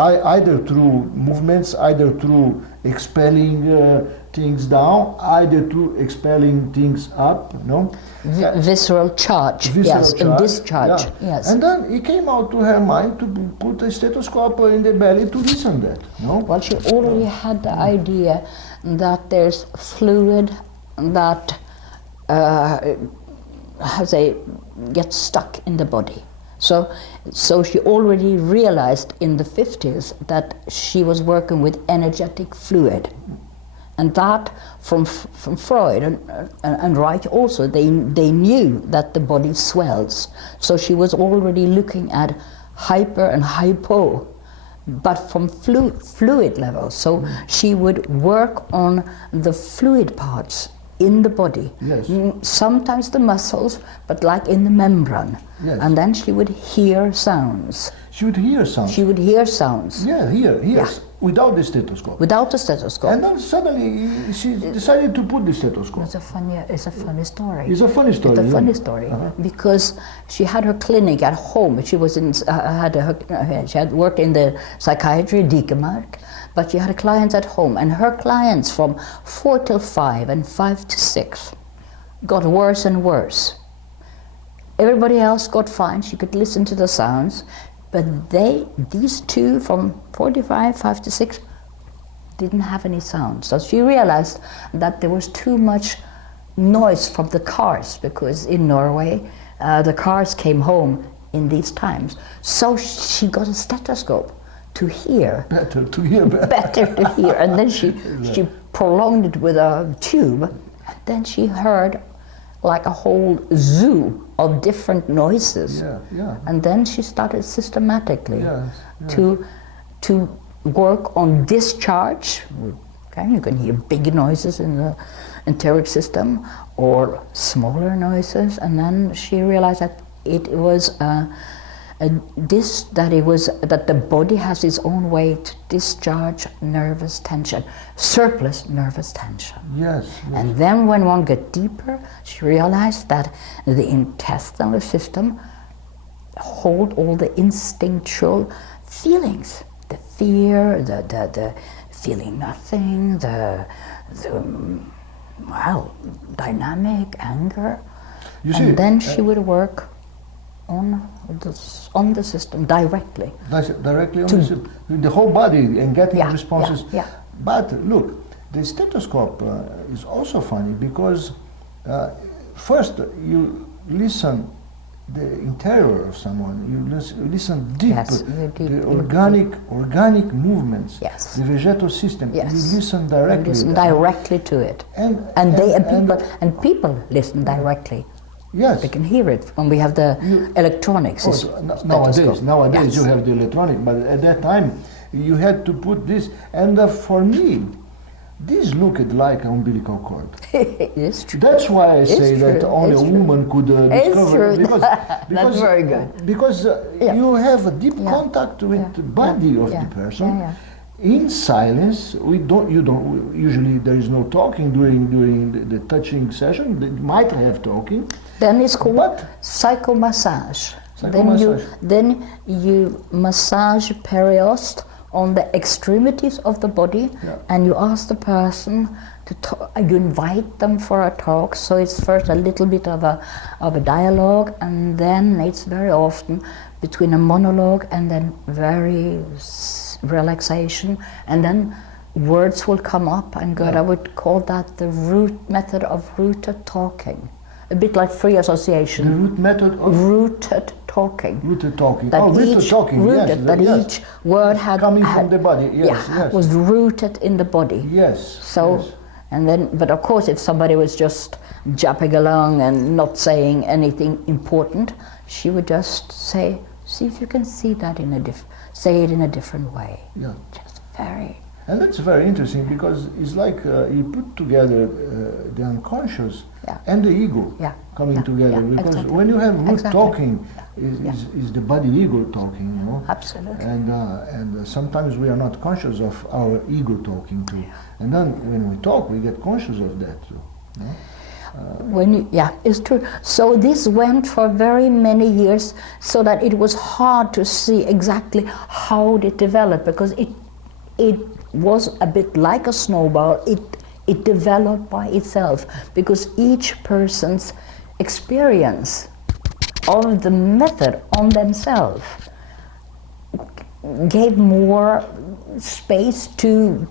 either through movements, either through expelling things down, either through expelling things up, no? Visceral charge, yes, and discharge, yes. And then it came out to her mind to put a stethoscope in the belly to listen that, no? Well, she already had the idea that there's fluid that gets stuck in the body. So she already realized in the 50s that she was working with energetic fluid. And that, from Freud and Reich also, they knew that the body swells. So she was already looking at hyper and hypo, but from fluid level. So she would work on the fluid parts in the body. Yes. Sometimes the muscles, but like in the membrane. Yes. And then she would hear sounds. She would hear sounds. She would hear sounds. Yeah, without the stethoscope. Without the stethoscope. And then suddenly she decided to put the stethoscope. It's a funny story. It's a funny story. It's a funny story because she had her clinic at home. She was in she had worked in the psychiatry, Dikemark, but she had clients at home, and her clients from 4 till 5 and 5 to 6 got worse and worse. Everybody else got fine. She could listen to the sounds. But these two from 45, 5 to 6, didn't have any sound. So she realized that there was too much noise from the cars, because in Norway, the cars came home in these times. So she got a stethoscope to hear. Better to hear. Better to hear. And then she prolonged it with a tube. And then she heard like a whole zoo of different noises. And then she started systematically to work on discharge. Okay, you can hear big noises in the enteric system or smaller noises, and then she realized that it was that the body has its own way to discharge nervous tension, surplus nervous tension. Yes. And then when one got deeper, she realized that the intestinal system hold all the instinctual feelings, the fear, the feeling nothing, the dynamic anger. And then she would work on the system directly. Directly on the system, the whole body, and getting responses. But look, the stethoscope is also funny because first you listen the interior of someone, you listen deep, the organic movements, the vegetal system. You listen directly. You listen directly to it, and people listen directly. Yes. They can hear it when we have the electronics. Nowadays you have the electronic, but at that time you had to put this, and for me, this looked like an umbilical cord. It's true. That's why I say that only a woman could discover it. Because that's very good. Because you have a deep contact with the body of the person. In silence, usually there is no talking during the touching session. They might have talking. Then it's called psychomassage. Then you massage periost on the extremities of the body, and you ask the person to talk, you invite them for a talk. So it's first a little bit of a dialogue, and then it's very often between a monologue and then very relaxation, and then words will come up, and Gerda would call that the root method of rooted talking. A bit like free association. The root method of rooted talking. Rooted talking. That each word had coming from the body. Was rooted in the body. Yes. So, and then, but of course, if somebody was just jumping along and not saying anything important, she would just say, "See if you can see that say it in a different way." Yeah. Just very. And that's very interesting because it's like you put together the unconscious and the ego coming together. Because when you have root talking, is the body ego talking, you know? Absolutely. And sometimes we are not conscious of our ego talking too. And then when we talk, we get conscious of that too. You know? It's true. So this went for very many years, so that it was hard to see exactly how it developed, because it was a bit like a snowball. It developed by itself, because each person's experience of the method on themselves gave more space to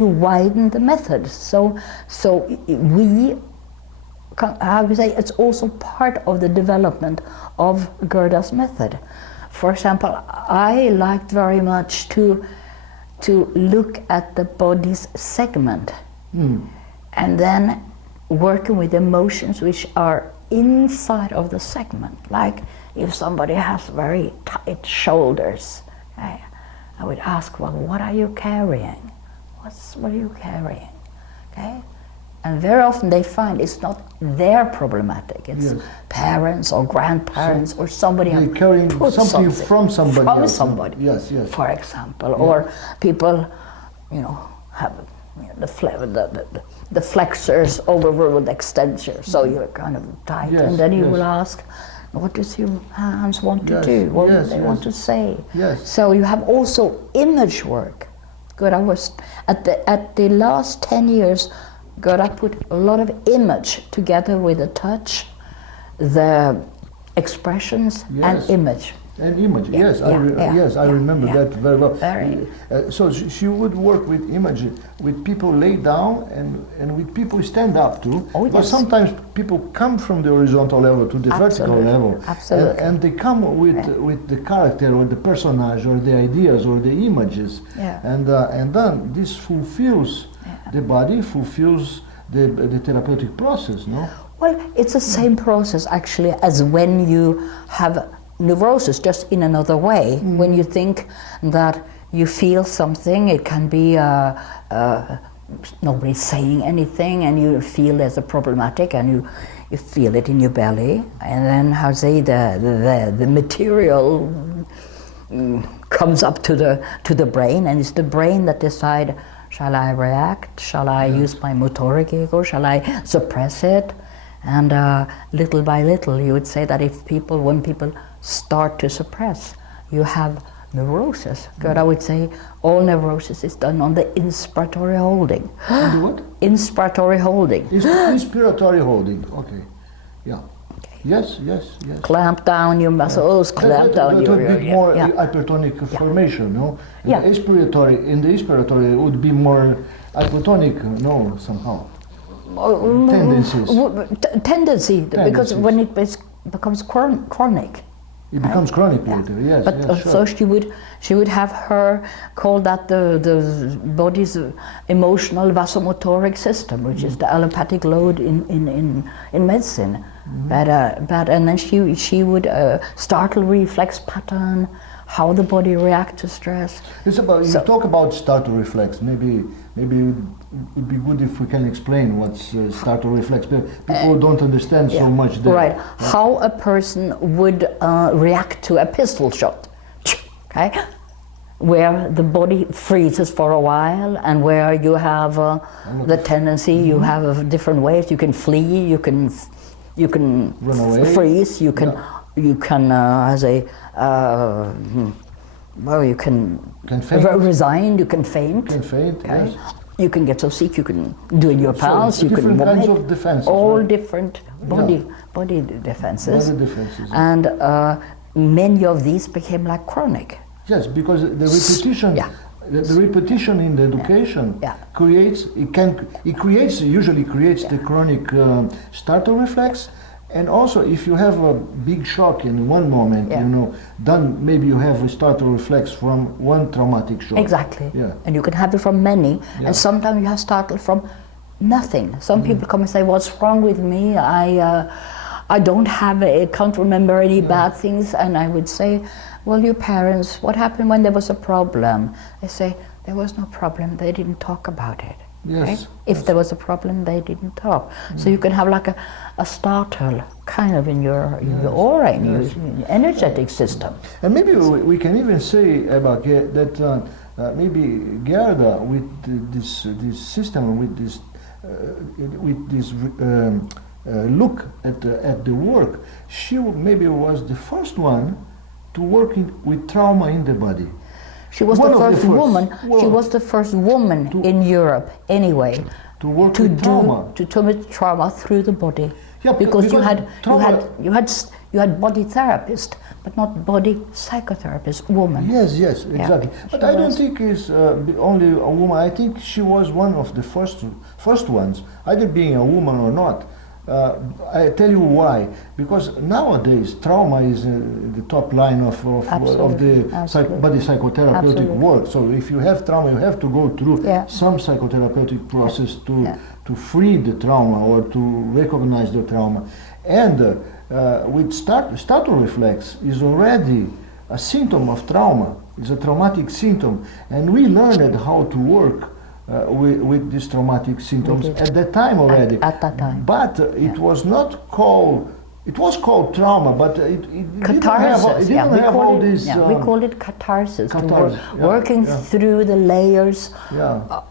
widen the method. So we, how to say, it's also part of the development of Gerda's method. For example, I liked very much to look at the body's segment, and then working with emotions which are inside of the segment. Like if somebody has very tight shoulders, I would ask, well, what are you carrying? What are you carrying? Okay? And very often they find it's not their problematic, it's parents or grandparents or somebody who carrying something from somebody else. Yes. For example, or people, have the flexors overruled extensors, so you're kind of tight, and then you will ask, what does your hands want to do? What do they want to say? So you have also image work. Gerda was at the last 10 years. Gerda put a lot of image together with the touch, the expressions, and image. And image, I remember that very well. So she would work with image, with people lay down and with people stand up too. But sometimes people come from the horizontal level to the vertical level. Absolutely. And they come with the character or the personage or the ideas or the images. And then this fulfills the body, fulfills the therapeutic process, no? Well, it's the same process actually as when you have neurosis, just in another way. When you think that you feel something, it can be nobody's saying anything, and you feel there's a problematic, and you feel it in your belly, and then the material comes up to the brain, and it's the brain that decides, shall I react? Shall I use my motoric ego? Shall I suppress it? And little by little, you would say that when people start to suppress, you have neurosis. Gerda would say all neurosis is done on the inspiratory holding. On the what? Inspiratory holding. Inspiratory holding, okay. Yeah. Okay. Yes. Clamp down your muscles, clamp down your... That would be more hypertonic formation, no? In the inspiratory it would be more hypotonic, no, somehow. Tendency, because when it becomes chronic. It becomes chronic later, yes. But so she would have her call that the body's emotional vasomotoric system, which is the allopathic load in medicine. But and then she would startle reflex pattern, how the body reacts to stress. It's about, you talk about startle reflex. Maybe it would be good if we can explain what's startle reflex. People don't understand so much. Right. How a person would react to a pistol shot. Okay. Where the body freezes for a while, and where you have the tendency, you have different ways. You can flee. You can run away. Freeze. You can you can resign, you can faint. Yes. You can get so sick, you can do in your pants, you can vomit. Kinds of defenses, all different body defenses. Body defenses. And many of these became like chronic. Yes, because the repetition, the repetition in the education usually creates the chronic startle reflex. And also, if you have a big shock in one moment, then maybe you have a startle reflex from one traumatic shock. Exactly. Yeah. And you can have it from many, and sometimes you have startle from nothing. Some people come and say, "What's wrong with me? I don't have, I can't remember any bad things." And I would say, "Well, your parents, what happened when there was a problem?" They say, "There was no problem. They didn't talk about it." Yes. Right? If there was a problem, they didn't talk. So you can have like a startle kind of in your aura, in your energetic system. And maybe we can even say about that maybe Gerda, with this system, with this with this look at the work, she maybe was the first one to work with trauma in the body. She was the first woman. She was the first woman in Europe, anyway, to work with trauma. To with trauma through the body. Yeah, because you had body therapists, but not body psychotherapists, woman. Yes, exactly. Yeah, but I don't think it's only a woman. I think she was one of the first ones, either being a woman or not. I tell you why. Because nowadays trauma is the top line of the body psychotherapeutic work. So if you have trauma, you have to go through some psychotherapeutic process to free the trauma or to recognize the trauma. And with startle reflex is already a symptom of trauma. It's a traumatic symptom, and we learned how to work with these traumatic symptoms at that time already. At that time. But it was not called. It was called trauma, but it catharsis. didn't have all these. We call it catharsis. Working through the layers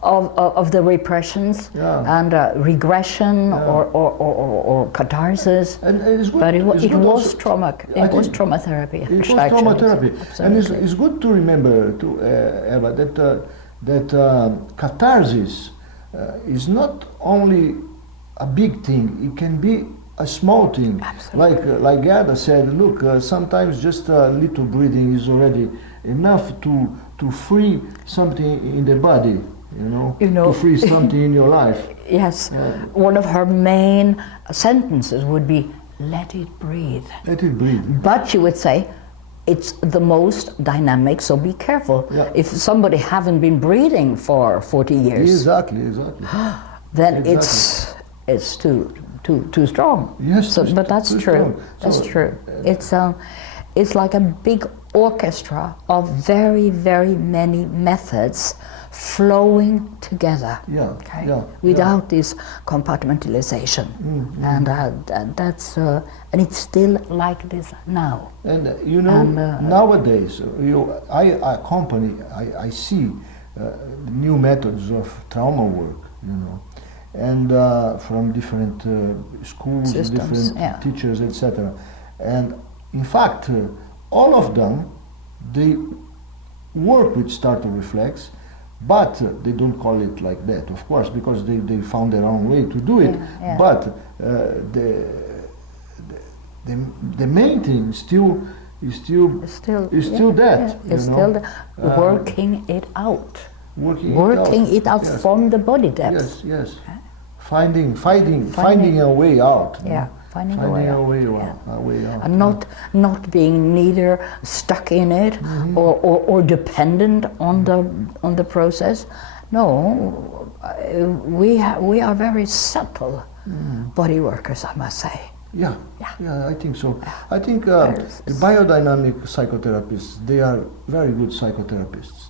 of the repressions and regression or catharsis. And it's good, but it was also, trauma. It was trauma therapy. It was trauma therapy, and it's good to remember, Ebba, that catharsis is not only a big thing. It can be a small thing. Absolutely. Like Gerda said, look, sometimes just a little breathing is already enough to free something in the body, to free something in your life. Yes. One of her main sentences would be, let it breathe. Let it breathe. But she would say, it's the most dynamic, so be careful. Yeah. If somebody haven't been breathing for 40 years, exactly. then it's too strong. Yes, but that's true. That's true. It's like a big orchestra of very, very many methods flowing together. Without this compartmentalization, and that's and it's still like this now. And nowadays, I see new methods of trauma work, and from different schools, systems, different teachers, etc. And in fact, all of them, they work with startle reflex, but they don't call it like that, of course, because they found their own way to do it. But the main thing is still that. It's still working it out. Working it out from the body depth. Yes. Finding a way out. Finding a way out. And Yeah. not being neither stuck in it or dependent on the process. No, we are very subtle body workers, I must say. Yeah, I think so. I think the biodynamic psychotherapists, they are very good psychotherapists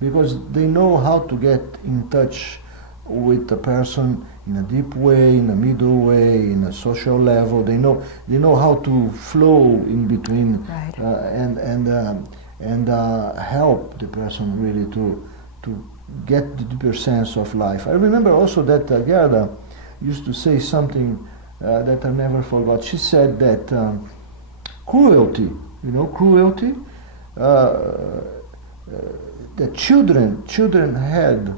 because they know how to get in touch with the person in a deep way, in a middle way, in a social level. They know how to flow in between and help the person really to get the deeper sense of life. I remember also that Gerda used to say something that I never forgot. She said that cruelty, that children had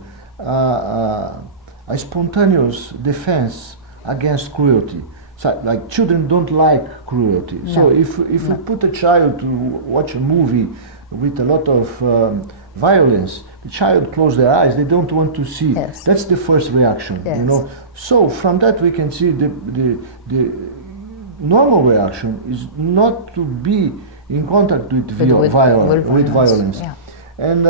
a spontaneous defense against cruelty. So, like, children don't like cruelty. No. So if you put a child to watch a movie with a lot of violence, the child closes their eyes. They don't want to see. Yes. That's the first reaction. Yes. So from that we can see the normal reaction is not to be in contact with violence. Yeah. And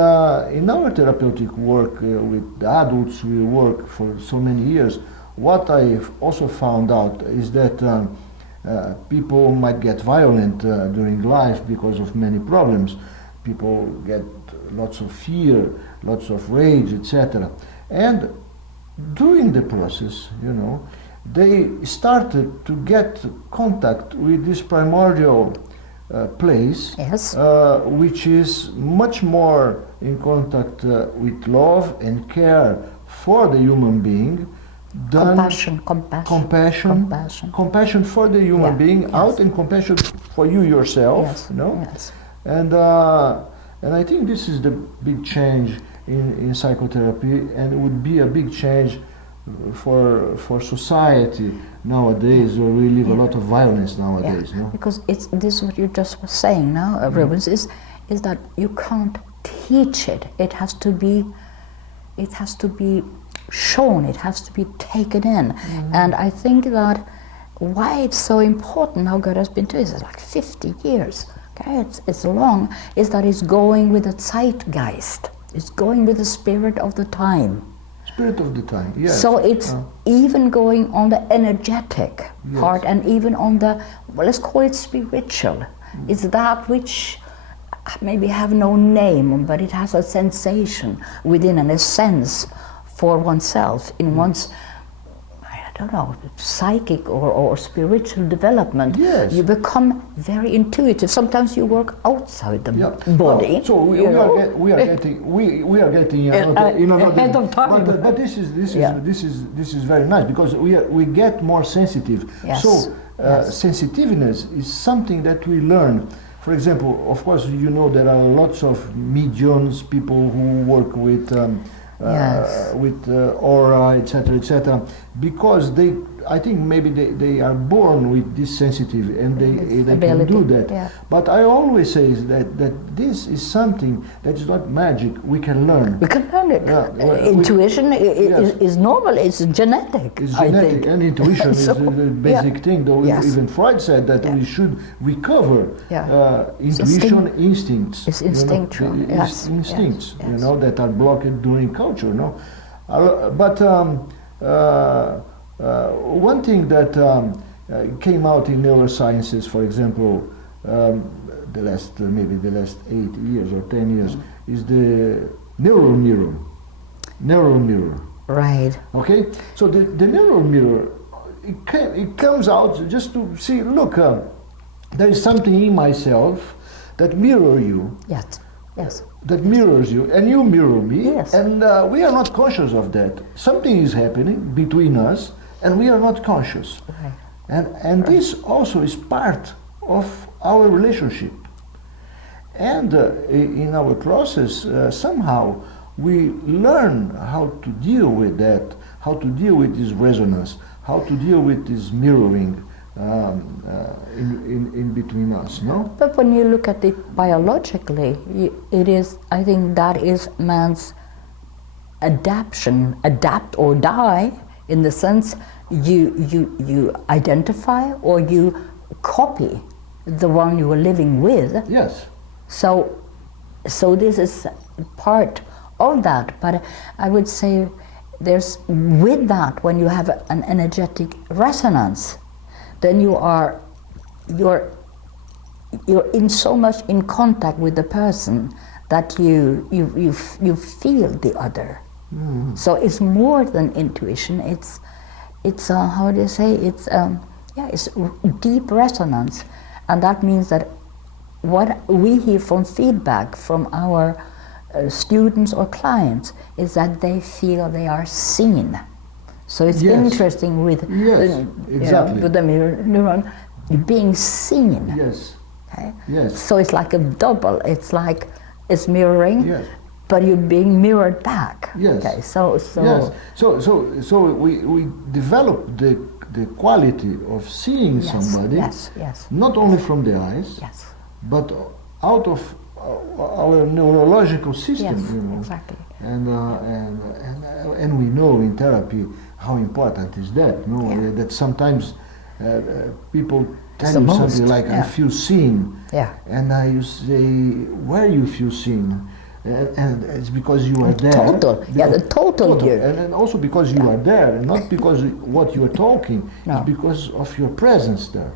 in our therapeutic work with the adults we work for so many years, what I've also found out is that people might get violent during life because of many problems. People get lots of fear, lots of rage, etc. And during the process, they started to get contact with this primordial place, which is much more in contact with love and care for the human being done compassion for the human being out, and compassion for you yourself, you know. And I think this is the big change in psychotherapy, and it would be a big change for society nowadays, where we live a lot of violence nowadays. No? Because this is what you just were saying now, Rubens, is that you can't teach it. It has to be shown, it has to be taken in. And I think that why it's so important, how Gerda has been doing this, like 50 years, okay, it's long, is that it's going with the zeitgeist. It's going with the spirit of the time. Spirit of the time, yes. So it's even going on the energetic part, and even on the, well, let's call it spiritual. It's that which maybe have no name, but it has a sensation within and a sense for oneself in one's, I don't know, psychic or spiritual development. Yes. You become very intuitive. Sometimes you work outside the body. Well, so we are getting ahead of time. But this is very nice, because we get more sensitive. Yes. So sensitiveness is something that we learn. For example, of course, you know, there are lots of mediums, people who work with aura, etc., because I think maybe they are born with this sensitive, and they can do that. Yeah. But I always say that this is something that is not magic. We can learn. We can learn it. Intuition is normal. It's genetic. It's genetic, and intuition is the basic thing. Though even Freud said that we should recover intuition, instincts. It's instinctual. Instincts, you know, that are blocked during culture. No, but. One thing that came out in neurosciences, for example, the last 8 years or 10 years, is the neural mirror. Right. Okay. So the neural mirror, it comes out just to see. Look, there is something in myself that mirror you. Yes. That mirrors you, and you mirror me. Yes. And we are not conscious of that. Something is happening between us, and we are not conscious. Right. And this also is part of our relationship. And in our process, somehow we learn how to deal with that, how to deal with this resonance, how to deal with this mirroring in between us, no? But when you look at it biologically, it is, I think that is man's adaptation, adapt or die, in the sense you identify or you copy the one you are living with. Yes. So this is part of that, but I would say there's, with that, when you have an energetic resonance, then you're in so much in contact with the person that you feel the other. So it's more than intuition. It's how do you say? It's deep resonance, and that means that what we hear from feedback from our students or clients is that they feel they are seen. So it's interesting with with the mirror neuron being seen. Yes. Okay? Yes. So it's like a double. It's like it's mirroring. Yes. But you're being mirrored back. Yes. Okay. So. Yes. So we develop the quality of seeing somebody. Yes. Not only from the eyes. Yes. But out of our neurological system. Yes. You know? Exactly. And we know in therapy how important is that. No, that sometimes people tell you something like, "I feel seen," and you say, "Where you feel seen?" And it's because you are there. Total. The total. And also because you are there, and not because what you are talking. No. It's because of your presence there.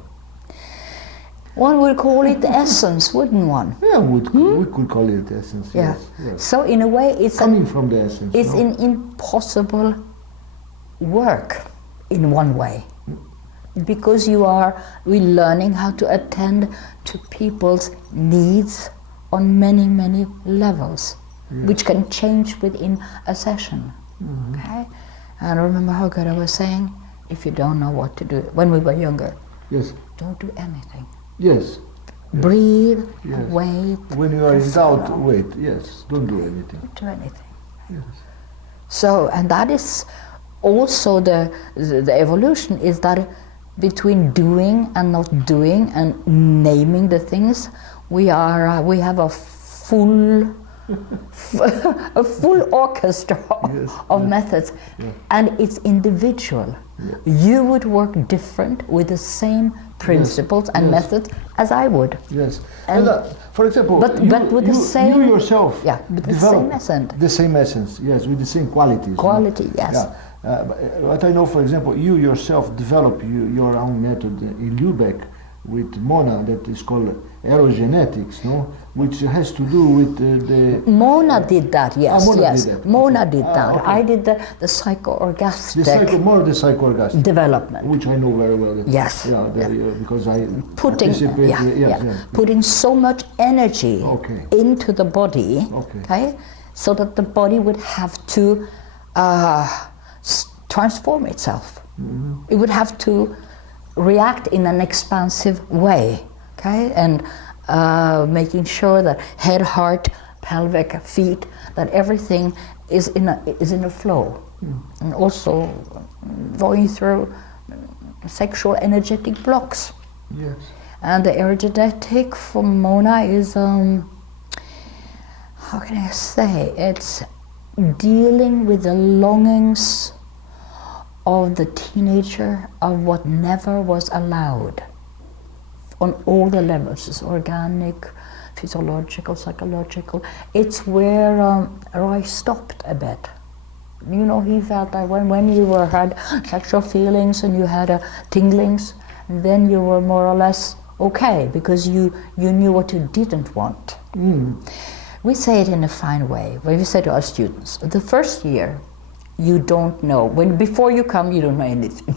One would call it essence, wouldn't one? Yeah, we could call it essence. Yeah. Yes. So in a way, it's coming from the essence. It's an impossible work, in one way, because we're learning how to attend to people's needs on many levels, which can change within a session. Okay, And I remember how Gerda was saying, if you don't know what to do, when we were younger, Yes. don't do anything. Yes. Breathe, Yes. wait. When you are in just doubt, follow. wait. Yes. Don't do anything. Don't do anything. Yes. So, and that is also the evolution, is that between doing and not doing and naming the things, we have a full a full orchestra Yes, of yes. methods, Yeah. and it's individual. Yeah. You would work different with the same principles and yes. methods as I would. Yes. And- For example, but with the same- you yourself Yeah, with the develop same essence. The same essence, yes, with the same qualities. Quality, yes. Yeah. But I know, for example, you yourself develop your own method in Lübeck with Mona that is called aerogenetics, no? Which has to do with the Mona did that, yes, Mona yes. did that. Mona Okay. did that. Okay. I did the psycho-orgastic the psychoorgastic, development. which I know very well. Yes. Yeah, Yeah. because I Putting, participate. yeah, putting so much energy Okay. into the body, Okay. so that the body would have to transform itself. Mm-hmm. It would have to react in an expansive way, okay, and making sure that head, heart, pelvic, feet, that everything is in a flow, and also going through sexual energetic blocks. Yes. And the aerogenetic from Mona is, how can I say, it's dealing with the longings of the teenager of what never was allowed on all the levels. It's organic, physiological, psychological. It's where Roy stopped a bit. You know, he felt that when you had sexual feelings and you had tinglings, then you were more or less okay, because you knew what you didn't want. We say it in a fine way. When we say to our students, the first year, you don't know. Before you come, you don't know anything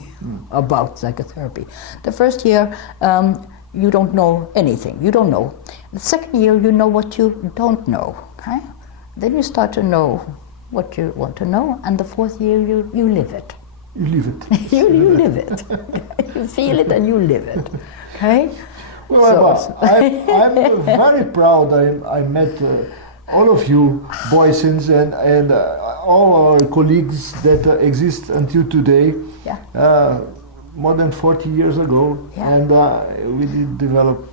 about psychotherapy. The first year, you don't know anything. You don't know. The second year, you know what you don't know. Okay? Then you start to know what you want to know, and the fourth year, you live it. You live it. you live it. You feel it and you live it. Okay? Well, Ebba, I'm very proud I met all of you, Boyesens, and all our colleagues that exist until today. Yeah. More than 40 years ago, Yeah. and we did develop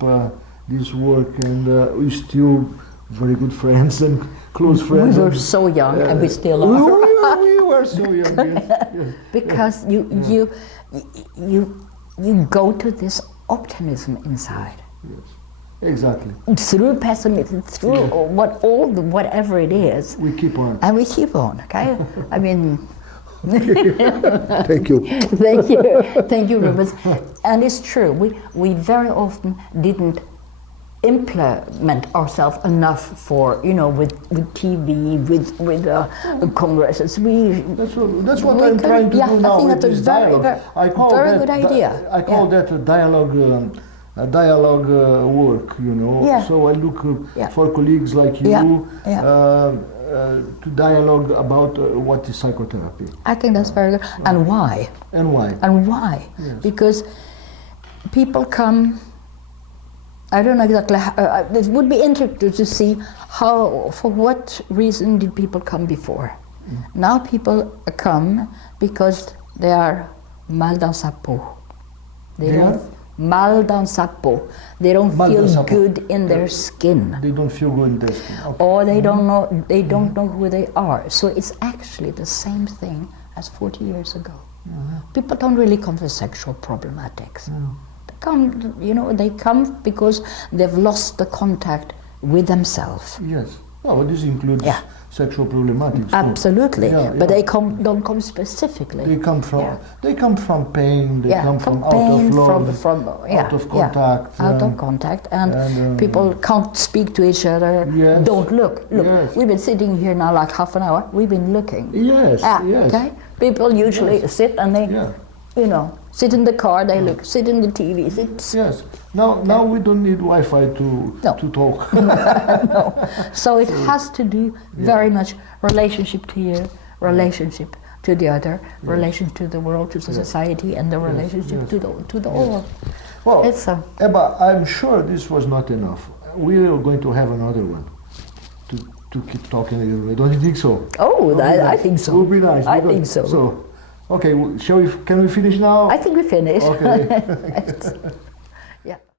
this work, and we're still very good friends and close friends. We were so young, and we still are. We were so young, yes, yes. Because you go to this optimism inside. Yes, exactly. Through pessimism, through whatever it is. We keep on. And we keep on, okay? I mean, Thank you. thank you, Rubens. And it's true, we very often didn't implement ourselves enough for, with TV, with congresses. That's what I'm trying to do now with this dialogue. I call very that good idea. I call that a dialogue work. Yeah. So I look for colleagues like you to dialogue about what is psychotherapy. I think that's very good. And why? And why? And why? Yes. Because people come. I don't know exactly. It would be interesting to see for what reason did people come before. Now people come because they are mal dans sa peau. Mal dans sa peau. They don't feel good in their skin. They don't feel good in their skin. Okay. Or they don't know. They don't know who they are. So it's actually the same thing as 40 years ago. People don't really come for sexual problematics. They come because they've lost the contact with themselves. Yes. Well, but this includes sexual problematics. Absolutely. Yeah, but they don't come specifically. They come from pain. They come from out pain, of love, out of contact. Out of contact, and people can't speak to each other. Yes. Don't look. Yes. We've been sitting here now like half an hour. We've been looking. Yes. Yes. Okay. People usually sit and they, sit in the car. They look. Sit in the TV. Yes. Now we don't need Wi-Fi to talk. No. So it has to do very much relationship to you, relationship to the other, relations to the world, to the society, and the relationship to the all. Well, It's Ebba, I'm sure this was not enough. We are going to have another one to keep talking a little bit. Don't you think so? Oh, I think so. It would be nice. I think so. Okay, can we finish now? I think we finished. Okay.